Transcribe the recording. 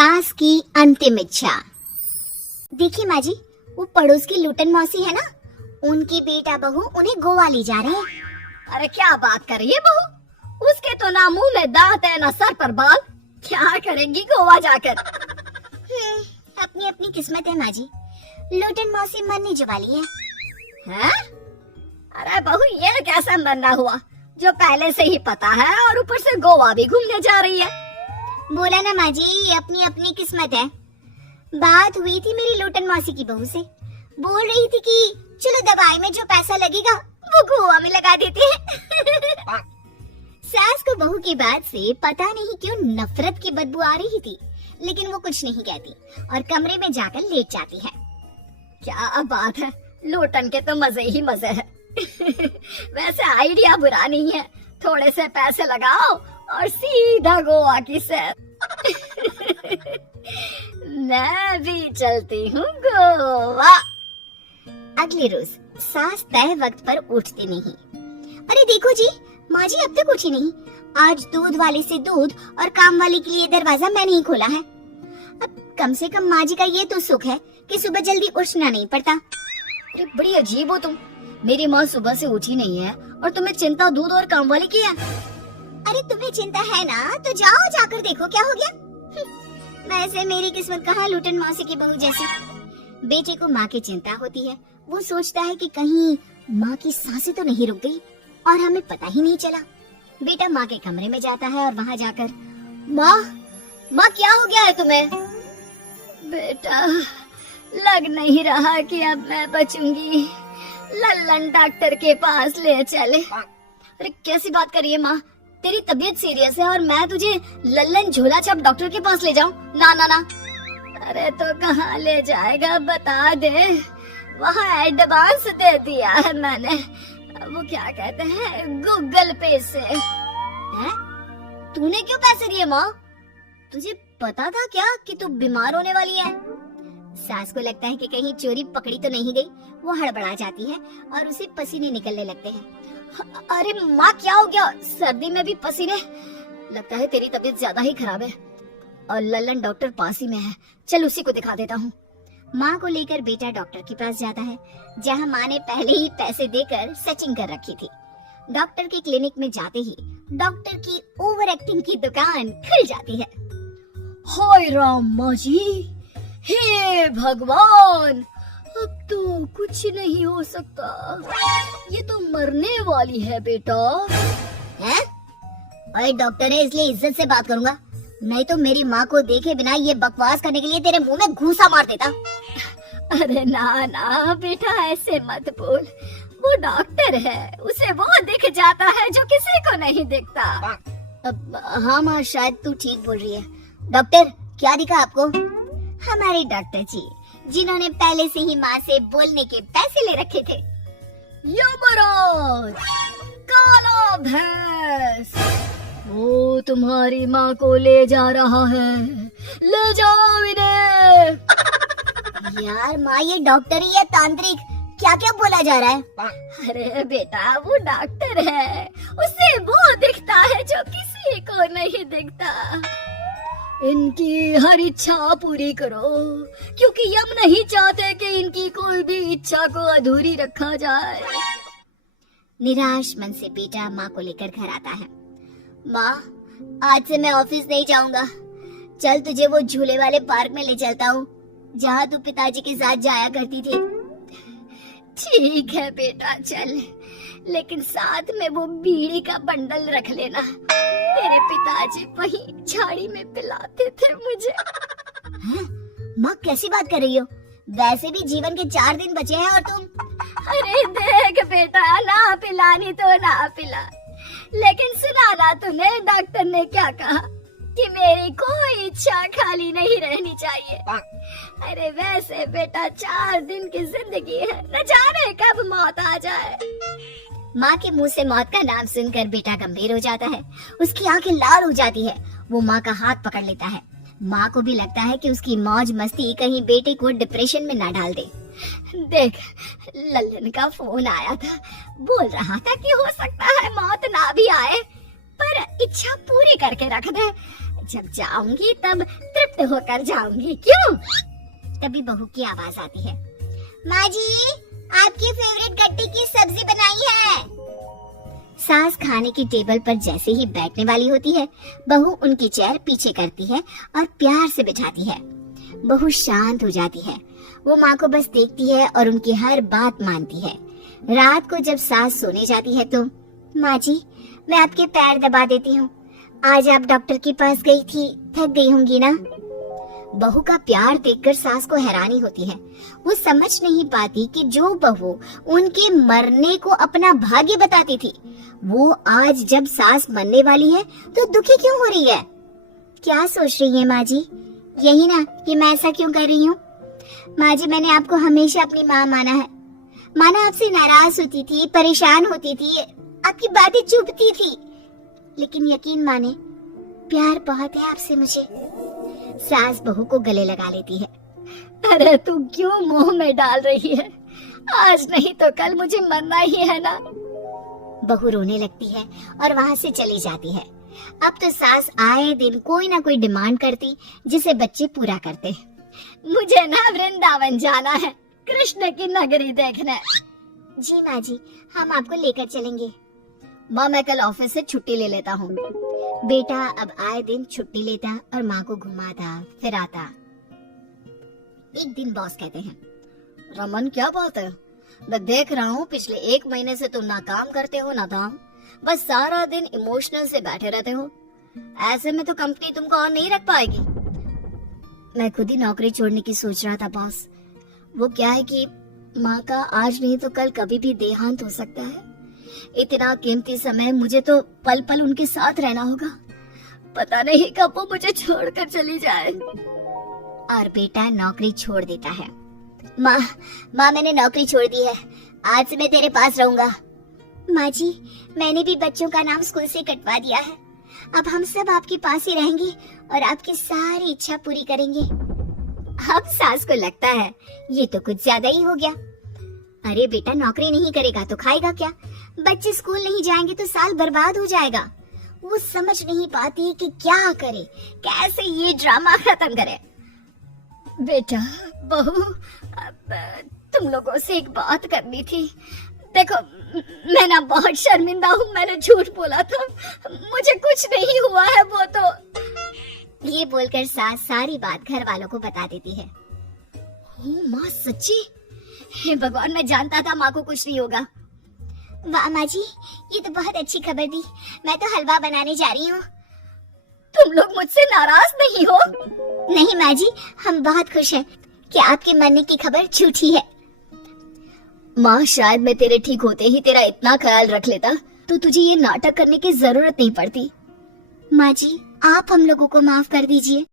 सास की अंतिम इच्छा। देखिए माँ जी, वो पड़ोस की लूटन मौसी है ना, उनकी बेटा बहू उन्हें गोवा ले जा रहे हैं। अरे क्या बात कर रही है बहू, उसके तो ना मुंह में दांत है ना सर पर बाल, क्या करेंगी गोवा जाकर। अपनी अपनी किस्मत है माँ जी, लूटन मौसी मरने जो वाली है। हैं? अरे बहू ये कैसा मरना हुआ जो पहले से ही पता है और ऊपर से गोवा भी घूमने जा रही है। बोला ना माँ जी, ये अपनी अपनी किस्मत है। बात हुई थी मेरी लोटन मौसी की बहू से, बोल रही थी कि चलो दवाई में जो पैसा लगेगा वो गोवा में लगा देते हैं। सास को बहू की बात से पता नहीं क्यों नफरत की बदबू आ रही थी, लेकिन वो कुछ नहीं कहती और कमरे में जाकर लेट जाती है। क्या बात है, लोटन के तो मजे ही मजे है। वैसे आइडिया बुरा नहीं है, थोड़े से पैसे लगाओ और सीधा गोवा की सैर। मैं भी चलती हूँ गोवा। अगले रोज सास तय वक्त पर उठती नहीं। अरे देखो जी, माँ जी अब तक उठी नहीं। आज दूध वाले से दूध और काम वाले के लिए दरवाजा मैंने ही खोला है। अब कम से कम माँ जी का ये तो सुख है कि सुबह जल्दी उठना नहीं पड़ता। अरे बड़ी अजीब हो तुम, मेरी माँ सुबह से उठी नहीं है और तुम्हें चिंता दूध और काम वाले की है। अरे तुम्हें चिंता है ना तो जाओ जाकर देखो क्या हो गया। वैसे मेरी किस्मत कहाँ लूटन मौसी की बहू जैसी। बेटे को माँ की चिंता होती है, वो सोचता है कि कहीं माँ की सांसें तो नहीं रुक गई और हमें पता ही नहीं चला। बेटा माँ के कमरे में जाता है और वहाँ जाकर, माँ क्या हो गया है तुम्हें? बेटा लग नहीं रहा कि अब मैं बचूंगी, लल्लन डॉक्टर के पास ले चले। अरे कैसी बात कर रही है माँ, तेरी तबीयत सीरियस है और मैं तुझे लल्लन झोला छाप डॉक्टर के पास ले जाऊं? ना ना ना। अरे तो कहाँ ले जाएगा बता दे, वहाँ एडवांस दे दिया है मैंने, वो क्या कहते हैं गूगल पे से। हैं? तूने क्यों पैसे दिए माँ? तुझे पता था क्या कि तू बीमार होने वाली है? सास को लगता है कि कहीं चोरी पकड़ी तो नहीं गई, वो हड़बड़ा जाती है और उसे पसीने निकलने लगते हैं। अरे माँ क्या हो गया, सर्दी में भी पसीने? लगता है तेरी तबीयत ज्यादा ही खराब है और लल्लन डॉक्टर पास ही में है, चल उसी को दिखा देता हूँ। माँ को लेकर बेटा डॉक्टर के पास जाता है, जहाँ माँ ने पहले ही पैसे देकर सचिंग कर रखी थी। डॉक्टर के क्लिनिक में जाते ही डॉक्टर की ओवर एक्टिंग की दुकान खुल जाती है। हाय राम माँ जी, हे भगवान, अब तो कुछ नहीं हो सकता, ये तो मरने वाली है बेटा। हैं? अरे डॉक्टर है इसलिए इज्जत से बात करूंगा, नहीं तो मेरी माँ को देखे बिना ये बकवास करने के लिए तेरे मुंह में घूंसा मार देता। अरे ना ना बेटा ऐसे मत बोल, वो डॉक्टर है, उसे वो दिख जाता है जो किसी को नहीं दिखता। हाँ माँ शायद तू ठीक बोल रही है। डॉक्टर क्या दिखा आपको? हमारे डॉक्टर जी, जिन्होंने पहले से ही माँ से बोलने के पैसे ले रखे थे। यमराज, काला भैंस, वो तुम्हारी माँ को ले जा रहा है, ले जाओ इन्हें। यार माँ ये डॉक्टर ही है तांत्रिक, क्या क्या बोला जा रहा है? अरे बेटा वो डॉक्टर है, उसे वो दिखता है जो किसी को नहीं दिखता। इनकी हर इच्छा पूरी करो, क्योंकि यम नहीं चाहते कि इनकी कोई भी इच्छा को अधूरी रखा जाए। निराश मन से बेटा माँ को लेकर घर आता है। माँ आज से मैं ऑफिस नहीं जाऊंगा, चल तुझे वो झूले वाले पार्क में ले चलता हूँ जहाँ तू पिताजी के साथ जाया करती थी। ठीक है बेटा चल, लेकिन साथ में वो बीड़ी का बंडल रख लेना, तेरे पिताजी वहीं झाड़ी में पिलाते थे मुझे। माँ कैसी बात कर रही हो, वैसे भी जीवन के 4 दिन बचे हैं और तुम। अरे देख बेटा, ना पिलानी तो ना पिला, लेकिन सुना ना तूने डॉक्टर ने क्या कहा कि मेरी कोई इच्छा खाली नहीं रहनी चाहिए। अरे वैसे बेटा 4 दिन की जिंदगी है, न जाने कब मौत आ जाए। माँ के मुंह से मौत का नाम सुनकर बेटा गंभीर हो जाता है, उसकी आंखें लाल हो जाती है। वो माँ का हाथ पकड़ लेता है। माँ को भी लगता है कि उसकी मौज मस्ती कहीं बेटे को डिप्रेशन में ना डाल दे। देख लल्लन का फोन आया था, बोल रहा था कि हो सकता है मौत ना भी आए, पर इच्छा पूरी करके रख दे। जब जाऊंगी तब तृप्त होकर जाऊंगी, क्यों? तभी बहू की आवाज आती है, माँ जी आपकी फेवरेट गट्टे की सब्जी बनाई है। सास खाने की टेबल पर जैसे ही बैठने वाली होती है, बहू उनकी चेयर पीछे करती है और प्यार से बिठाती है। बहू शांत हो जाती है। वो माँ को बस देखती है और उनकी हर बात मानती है। रात को जब सास सोने जाती है तो, माँ जी मैं आपके पैर दबा देती हूँ, आज आप डॉक्टर के पास गई थी, थक गई होंगी ना। बहू का प्यार देखकर सास को हैरानी होती है। वो समझ नहीं पाती कि जो बहू उनके मरने को अपना भाग्य बताती थी, वो आज जब सास मरने वाली है तो दुखी क्यों हो रही है। क्या सोच रही है माँ जी? यही ना कि मैं ऐसा क्यों कर रही हूँ। माँ जी मैंने आपको हमेशा अपनी माँ माना है। माना आपसे नाराज होती थी, परेशान होती थी, आपकी बातें चुभती थी, लेकिन यकीन माने प्यार बहुत है आपसे मुझे। सास बहू को गले लगा लेती है। अरे तू क्यों मुंह में डाल रही है? आज नहीं तो कल मुझे मरना ही है ना। बहू रोने लगती है और वहाँ से चली जाती है। अब तो सास आए दिन कोई ना कोई डिमांड करती जिसे बच्चे पूरा करते। मुझे ना वृंदावन जाना है, कृष्ण की नगरी देखने। जी माँ जी हम आपको लेकर चलेंगे। माँ मैं कल ऑफिस से छुट्टी ले लेता हूँ। बेटा अब आए दिन छुट्टी लेता और माँ को घुमाता फिराता। एक दिन बॉस कहते हैं, रमन क्या बात है, मैं देख रहा हूँ पिछले 1 महीने से तुम ना काम करते हो ना दाम, बस सारा दिन इमोशनल से बैठे रहते हो। ऐसे में तो कंपनी तुमको और नहीं रख पाएगी। मैं खुद ही नौकरी छोड़ने की सोच रहा था बॉस। वो क्या है कि माँ का आज नहीं तो कल कभी भी देहांत हो सकता है। इतना कीमती समय मुझे तो पल पल उनके साथ रहना होगा। पता नहीं कब वो मुझे छोड़कर चली जाए। और बेटा नौकरी छोड़ देता है। माँ मैंने नौकरी छोड़ दी है, आज से मैं तेरे पास रहूंगा। माँ जी मैंने भी बच्चों का नाम स्कूल से कटवा दिया है, अब हम सब आपके पास ही रहेंगे और आपकी सारी इच्छा पूरी करेंगे। अब सास को लगता है ये तो कुछ ज्यादा ही हो गया। अरे बेटा नौकरी नहीं करेगा तो खाएगा क्या? बच्चे स्कूल नहीं जाएंगे तो साल बर्बाद हो जाएगा। वो समझ नहीं पाती कि क्या करे, कैसे ये ड्रामा खत्म करे। बेटा बहू तुम लोगों से एक बात करनी थी। देखो मैं ना बहुत शर्मिंदा हूँ, मैंने झूठ बोला था, मुझे कुछ नहीं हुआ है। वो तो ये बोलकर सास सारी बात घर वालों को बता देती है। ओ माँ सच्ची? हे भगवान मैं जानता था माँ को कुछ नहीं होगा। वाह माँ जी ये तो बहुत अच्छी खबर दी। मैं तो हलवा बनाने जा रही हूँ। तुम लोग मुझसे नाराज नहीं हो? नहीं माँ जी हम बहुत खुश हैं कि आपके मरने की खबर झूठी है। माँ शायद मैं तेरे ठीक होते ही तेरा इतना ख्याल रख लेता तो तुझे ये नाटक करने की जरूरत नहीं पड़ती। माँ जी आप हम लोगों को माफ कर दीजिए।